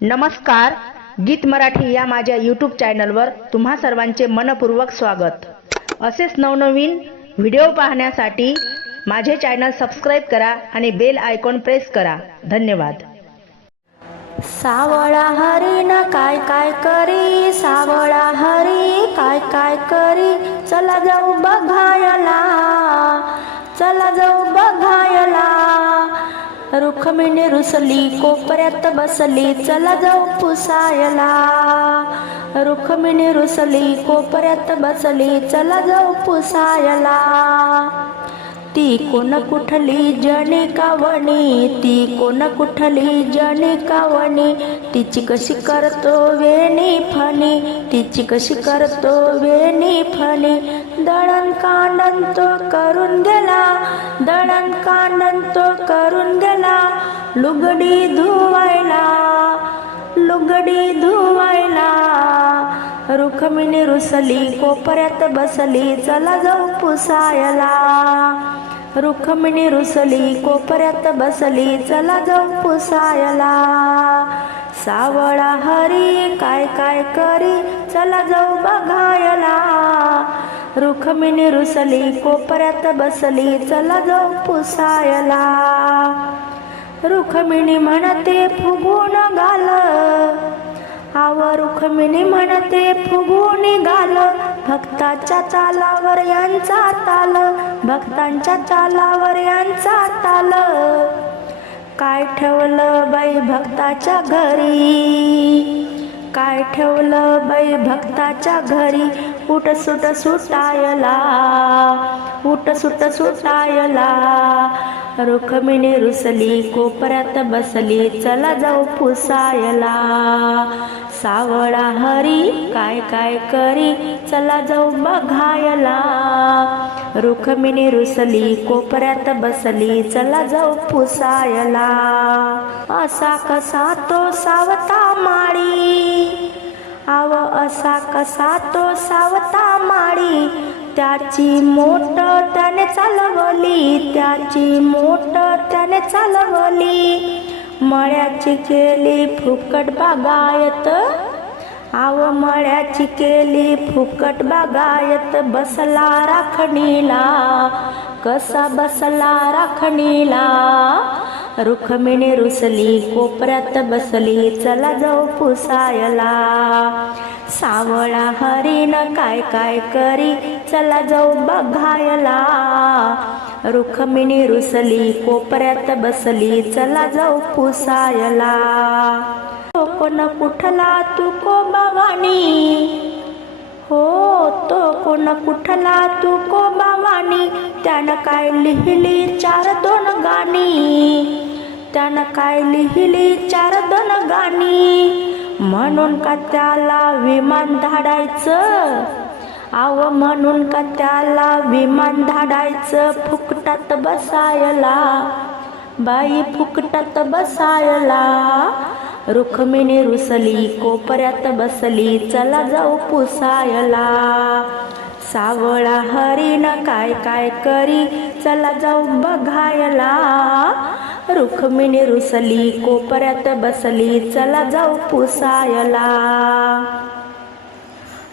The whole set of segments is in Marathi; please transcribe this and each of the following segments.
नमस्कार गीत मराठी या माझ्या यूट्यूब चॅनलवर तुम्हा सर्वांचे मनपूर्वक स्वागत. असेच नवनवीन व्हिडिओ पाहण्यासाठी माझे चॅनल सबस्क्राईब करा आणि बेल आयकॉन प्रेस करा. धन्यवाद. सावळा हरी न काय काय करी सावळा हरी काय काय करी चला जाऊ बघायला चला जाऊ रुखमिणी रुसली कोपऱ्यात बसली चला जाऊ पुसायला. रुखमिणी रुसली कोपऱ्यात बसली चला जाऊ पुसायला. ती कोण कुठली जणी कावणी? ती कोण कुठली जणी कावणी? तिची कशी करतो वेणी फणी? तिची कशी करतो वेणी फणी? दळण कानन तो करून गेला दळण कानन तो करून गेला लुगडी धुवायला लुगडी धुवायला. रुखमिनी रुसली कोपऱ्यात बसली चला जाऊ पुसायला. रुखमिणी रुसली कोपऱ्यात बसली चला जाऊ पुसायला. सावळा हरी काय काय करी चला जाऊ बघायला. रुखमिणी रुसली कोपऱ्यात बसली चला जाऊ पुसायला. रुखमिणी म्हणते फुगून घाल. आव रुखमिणी म्हणते फुगून घाल. भक्ताच्या तालावर यांचा ताल भक्तांच्या तालावर यांचा ताल. काय ठेवलं बाई भक्ताच्या घरी? काय ठेवलं बाई भक्ताच्या घरी? उठ सुट सुटायला उठ सुट सुटायला. रुखमिणी रुसली कोपऱ्यात बसली चला जाऊ पुसायला. सावळा हरी काय काय करी चला जाऊ बघायला. रुखमिने रुसली कोपऱ्यात बसली चला जाऊ पुसायला. असा कसा तो सावता माळी? आव असा कसा तो सावता माळी? त्याची मोठ त्याने चालवली त्याची मोठ चालवली. मळ्याची केली फुकट बागायत. आव मळ्याची केली फुकट बागायत. बसला राखणीला. कसा बसला राखणीला? रुखमिणी रुसली कोपऱ्यात बसली चला जाऊ पुसायला. सावळा हरीन काय काय करी चला जाऊ बघायला. रुखमिणी रुसली कोपऱ्यात बसली चला जाऊ पुसायला. तो कोण कुठला तू को बावानी हो तो कोण कुठला तू को बावानी त्यानं काय लिहिली? चार दोन गाणी. त्यानं काय लिहिली? चार दोन गाणी. म्हणून का त्याला विमान धाडायचं? आव म्हणून का त्याला विमान धाडायचं? फुकटात बसायला. बाई फुकटात बसायला. रुक्मिणी रुसली कोपऱ्यात बसली चला जाऊ पुसायला. सावळा हरीण काय काय करी? चला जाऊ बघायला. रुखमिणी रुसली कोपऱ्यात बसली. चला जाऊ पुसायला.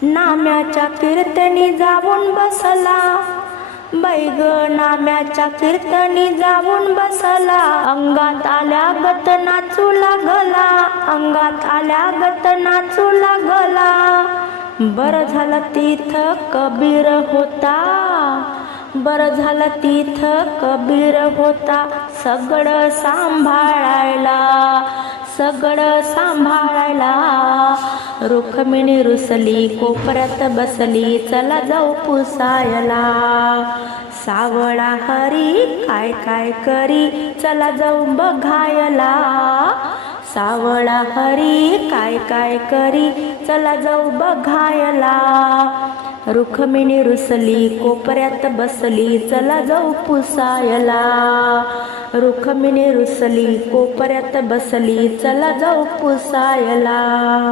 नाम्याच्या कीर्तनी जाऊन बसला. बैग नाम्याच्या कीर्तनी जाऊन बसला. अंगात आल्या गत नाचू लागला. अंगात आल्या गत नाचू बर झालं तिथं कबीर होता. बर झालं तिथं कबीर होता. सगळं सांभाळायला सगळं सांभाळायला. रुखमिणी रुसली कोपऱ्यात बसली चला जाऊ पुसायला. सावळा हरी काय काय करी चला जाऊ बघायला. सावळा हरी काय काय करी? चला जाऊ बघायला. रुखमिणी रुसली कोपऱ्यात बसली चला जाऊ पुसायला. रुखमिणी रुसली कोपऱ्यात बसली चला जाऊ पुसायला.